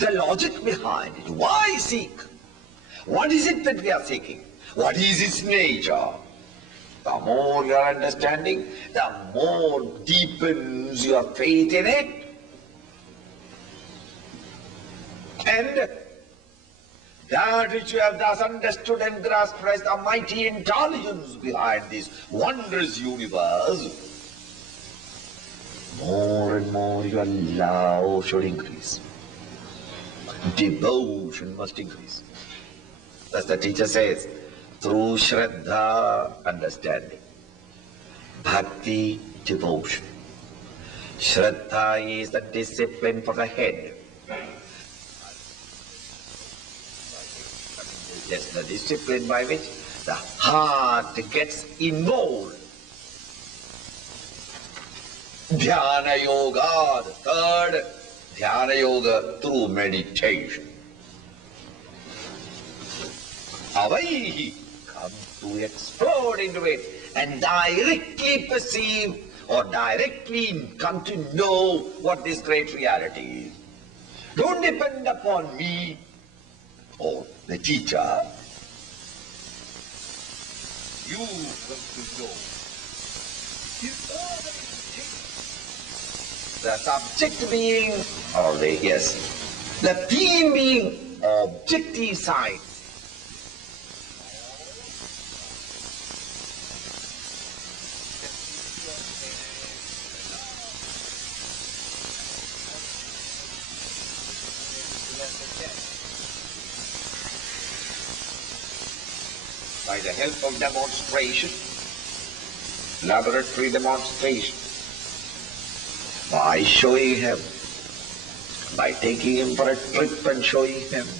The logic behind it. Why seek? What is it that we are seeking? What is its nature? The more your understanding, the more deepens your faith in it. And that which you have thus understood and grasped as the mighty intelligence behind this wondrous universe, more and more your love should increase. Devotion must increase. As the teacher says, through Shraddha, understanding. Bhakti, devotion. Shraddha is the discipline for the head. Yes, the discipline by which the heart gets involved. Dhyana Yoga, the third Dhyana Yoga through meditation. Avaihi, come to explode into it and directly perceive or directly come to know what this great reality is. Don't depend upon me or the teacher. You come to know. The subject being, or the theme being objective science. By the help of demonstration, laboratory demonstration, by showing him, by taking him for a trip and showing him, or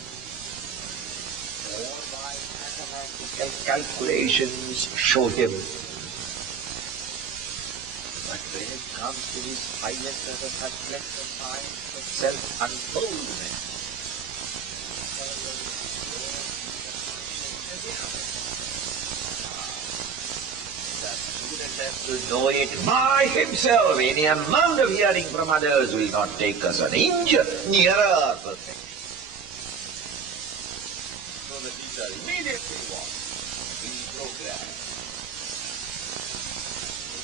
by mathematical calculations show him. But when it comes to this highest of the subject of science of self-unfoldment, has to know it by himself. Any amount of hearing from others will not take us an inch nearer perfection. So the teacher immediately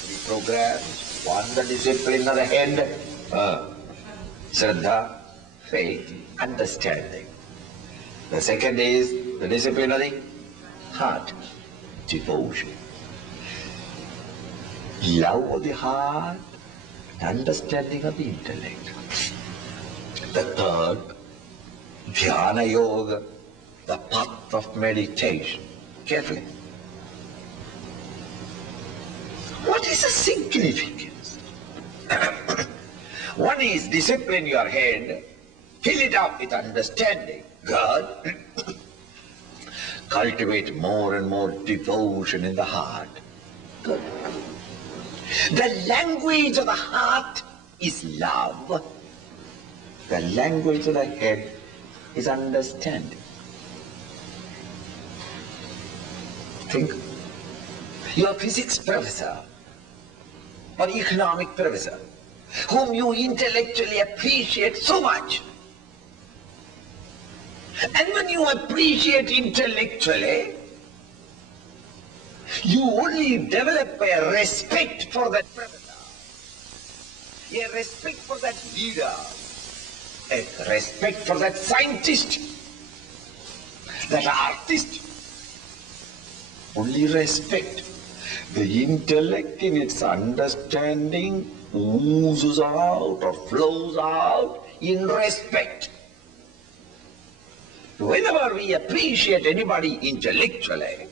reprograms. One, the discipline of the head, Shraddha, faith, understanding. The second is the discipline of the heart, devotion. Love of the heart, understanding of the intellect. The third, Dhyana Yoga, the path of meditation. Carefully. What is the significance? One is discipline your head, fill it up with understanding. God, cultivate more and more devotion in the heart. Good. The language of the heart is love. The language of the head is understanding. Think. Your physics professor or economic professor, whom you intellectually appreciate so much. And when you appreciate intellectually, you only develop a respect for that professor, a respect for that leader, a respect for that scientist, that artist. Only respect. The intellect in its understanding oozes out or flows out in respect. Whenever we appreciate anybody intellectually,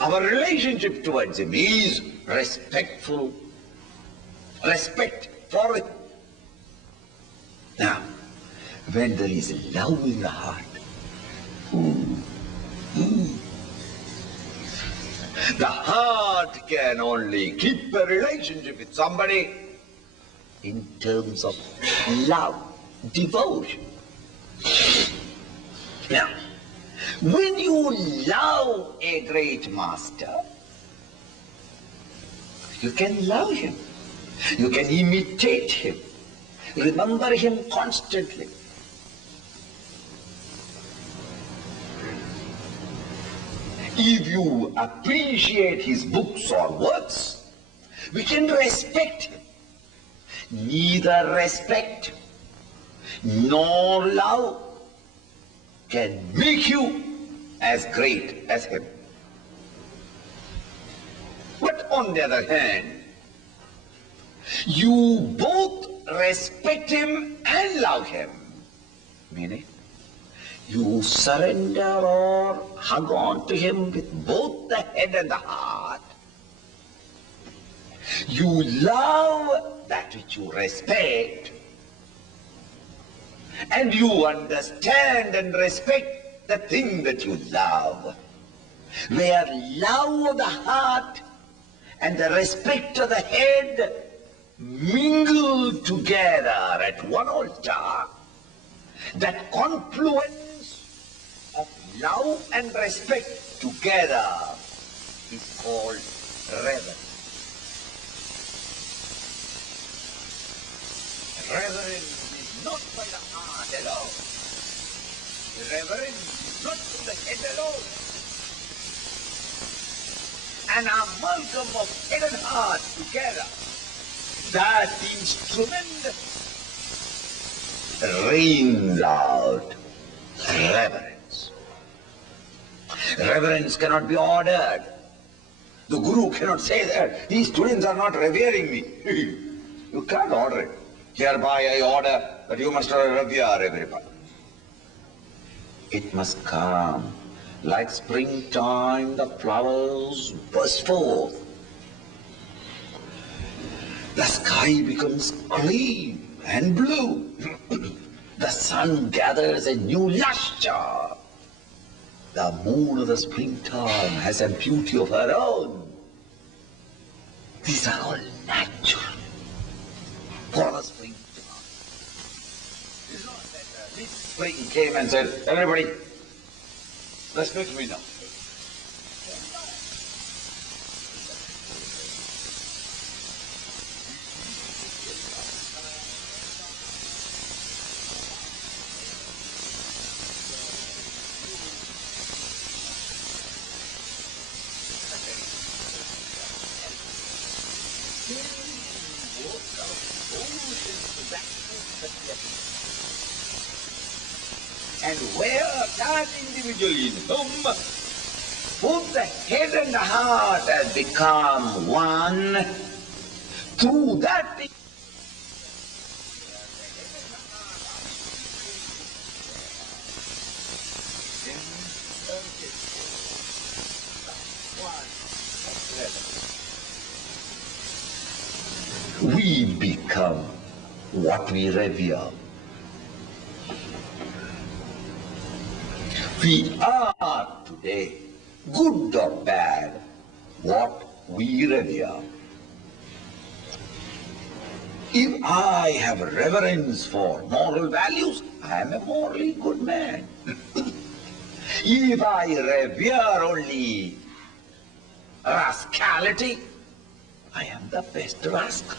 our relationship towards him is respectful. Respect for it. Now, when there is love in the heart, the heart can only keep a relationship with somebody in terms of love, devotion. Now, when you love a great master, you can love him. You can imitate him. Remember him constantly. If you appreciate his books or works, we can respect him. Neither respect nor love can make you as great as him. But on the other hand, you both respect him and love him. Meaning, you surrender or hug on to him with both the head and the heart. You love that which you respect, and you understand and respect the thing that you love. Where love of the heart and the respect of the head mingle together at one altar, that confluence of love and respect together is called reverence. Reverence is not by the heart alone. Reverence is not from the head alone. An amalgam of head and heart together, that instrument rains out reverence. Reverence cannot be ordered. The Guru cannot say that these students are not revering me. You can't order it. Hereby I order that you must revere everybody. It must come. Like springtime, the flowers burst forth. The sky becomes clean and blue. The sun gathers a new lustre. The moon of the springtime has a beauty of her own. These are all natural for the springtime. It's not that this spring came and said, everybody, respect me now. And where that individual in whom both the head and the heart has become one, through that we become what we revere. We are today, good or bad, what we revere. If I have reverence for moral values, I am a morally good man. If I revere only rascality, I am the best rascal.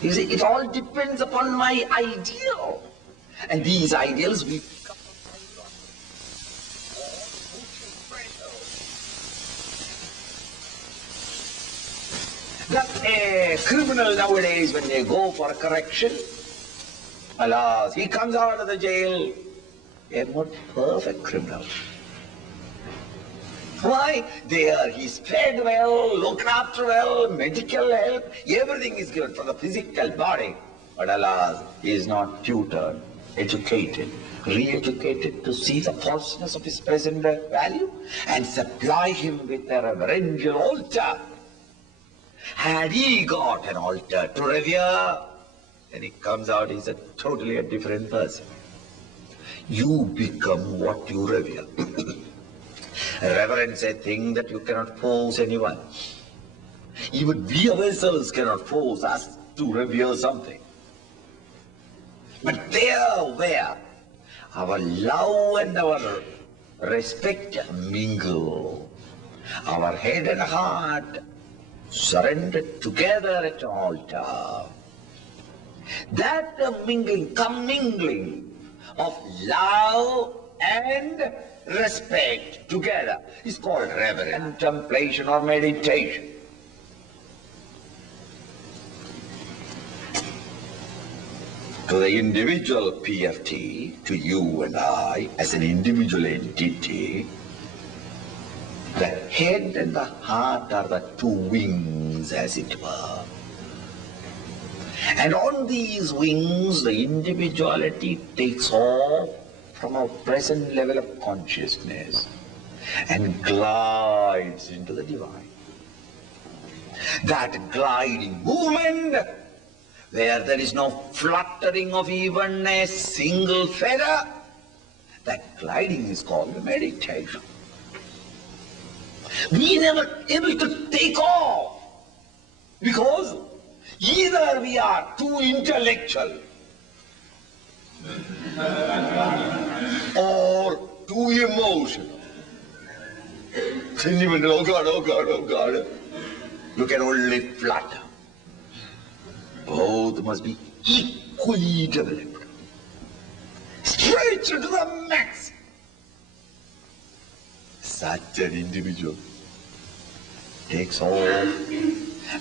You see, it all depends upon my ideal. And these ideals we pick up that a criminal nowadays, when they go for a correction, alas, he comes out of the jail a more perfect criminal. Why? There he's fed well, looked after well, medical help, everything is given for the physical body. But alas, he is not tutored, educated, re-educated to see the falseness of his present value and supply him with a reverential altar. Had he got an altar to revere, then he comes out, he's a totally different person. You become what you revere. Reverence is a thing that you cannot force anyone. Even we ourselves cannot force us to revere something. But there where our love and our respect mingle, our head and heart surrendered together at an altar, that commingling of love and respect together is called reverence, contemplation or meditation. To the individual PFT, to you and I, as an individual entity, the head and the heart are the two wings, as it were. And on these wings, the individuality takes off from our present level of consciousness and glides into the divine. That gliding movement, where there is no fluttering of even a single feather, that gliding is called meditation. We never able to take off because either we are too intellectual or too emotional. Sentimental, oh God, oh God, oh God. You can only flutter. Both must be equally developed. Stretched to the max. Such an individual takes off,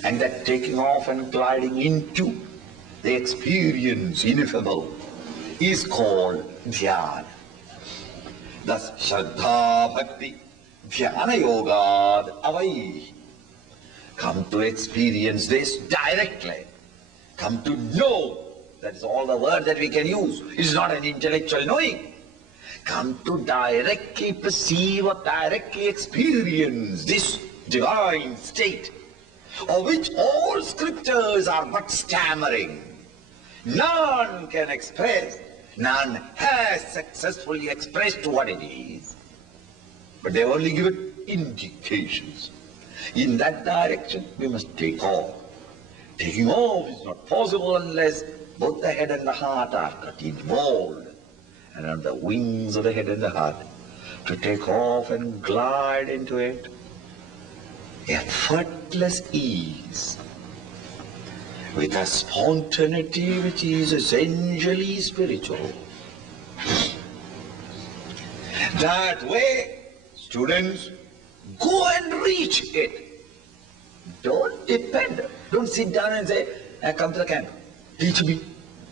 and that taking off and gliding into the experience ineffable is called dhyana. Thus, Shraddha Bhakti Dhyana Yogad Avai. Come to experience this directly. Come to know. That is all the word that we can use. It is not an intellectual knowing. Come to directly perceive or directly experience this divine state, of which all scriptures are but stammering. None can express, none has successfully expressed what it is. But they have only given indications. In that direction, we must take off. Taking off is not possible unless both the head and the heart are got involved, and on the wings of the head and the heart, to take off and glide into it. Effortless ease, with a spontaneity which is essentially spiritual. That way, students, go and reach it. Don't depend. Don't sit down and say, I come to the camp. Teach me.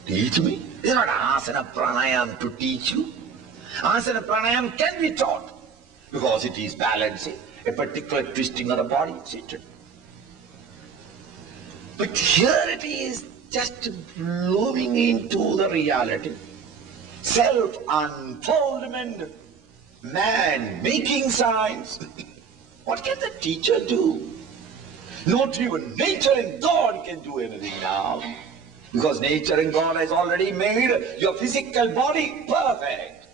Teach me. It's not asana pranayam to teach you. Asana pranayam can be taught because it is balancing, a particular twisting of the body, etc. But here it is just blooming into the reality. Self-unfoldment, man making signs. What can the teacher do? Not even nature and God can do anything now. Because nature and God has already made your physical body perfect.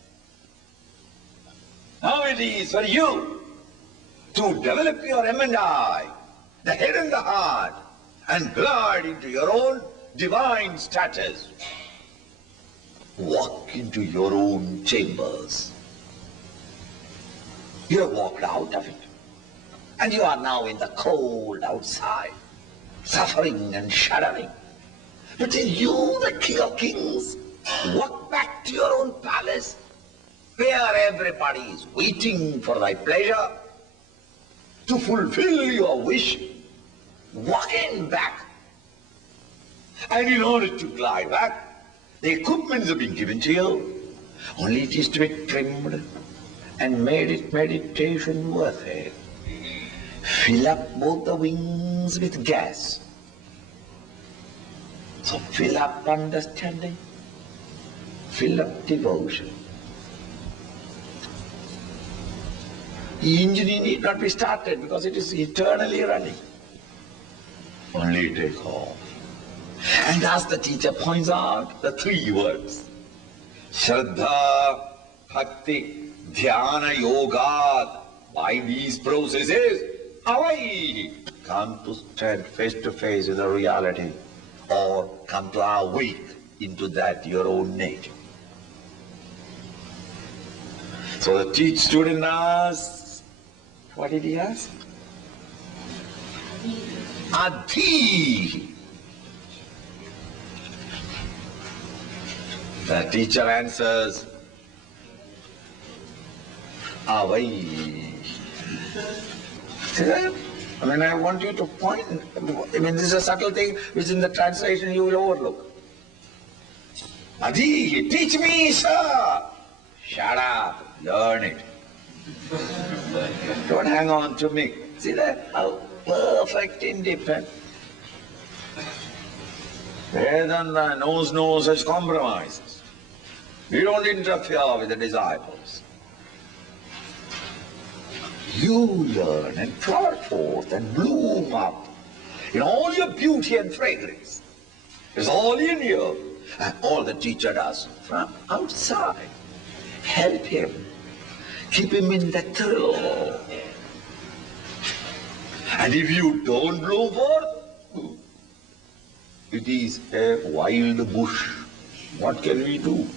Now it is for you to develop your M&I, the head and the heart, and glide into your own divine status. Walk into your own chambers. You have walked out of it, and you are now in the cold outside, suffering and shuddering. But then you, the King of Kings, walk back to your own palace, where everybody is waiting for thy pleasure, to fulfill your wish. Walk in back. And in order to glide back, the equipment have been given to you. Only it is to be trimmed and made it meditation worthy. Fill up both the wings with gas. So fill up understanding, fill up devotion. The engine need not be started because it is eternally running. Only take off. And as the teacher points out, the three words, Shraddha, Bhakti, Dhyana, Yoga. By these processes, away, come to stand face to face with the reality, or come to awake into that your own nature. So the student asks, what did he ask? Adi. The teacher answers, Avai. See that? I mean, I want you to point. I mean, this is a subtle thing which in the translation you will overlook. Adi, teach me, sir. Shut up, learn it. Don't hang on to me. See that? How perfect independence. Vedanta knows no such compromises. We don't interfere with the disciples. You learn and flower forth and bloom up in all your beauty and fragrance. It's all in you. And all the teacher does from outside, help him, keep him in the thrill. And if you don't bloom forth, it is a wild bush. What can we do?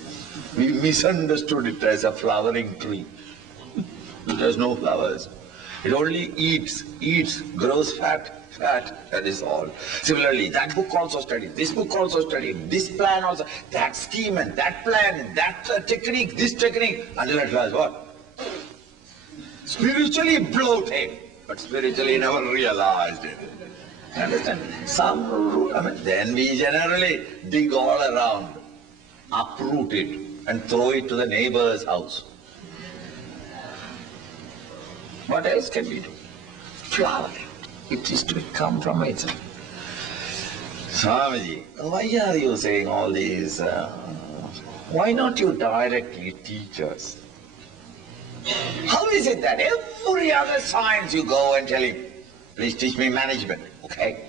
We misunderstood it as a flowering tree. It has no flowers. It only eats, grows fat, that is all. Similarly, that book also studied, this book also studied, this plan also, that scheme and that plan and that technique, this technique, until at last what? Spiritually bloated, but spiritually never realized it. Understand? Then we generally dig all around, uproot it and throw it to the neighbor's house. What else can we do? Flower it. It is to come from it. Swamiji, why are you saying all these? Why not you directly teach us? How is it that every other science you go and tell him, please teach me management, okay?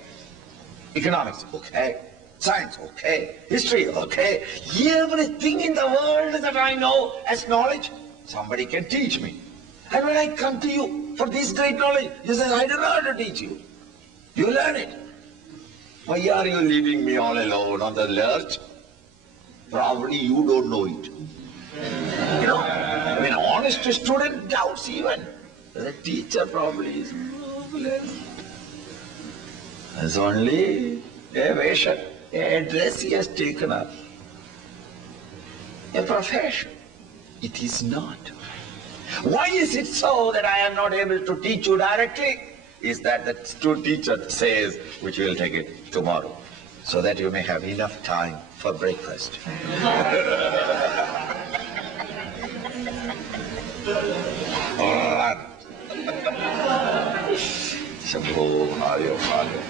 Economics, okay? Science, okay? History, okay? Everything in the world that I know as knowledge, somebody can teach me. And when I come to you for this great knowledge, you say, I don't know how to teach you. You learn it. Why are you leaving me all alone on the lurch? Probably you don't know it. You know, I mean, honest student doubts even. The teacher probably is marvelous. It's only a version, a dress he has taken up. A profession. It is not. Why is it so that I am not able to teach you directly? Is that the teacher says, which we will take it tomorrow, so that you may have enough time for breakfast. Shambho Mario Mario.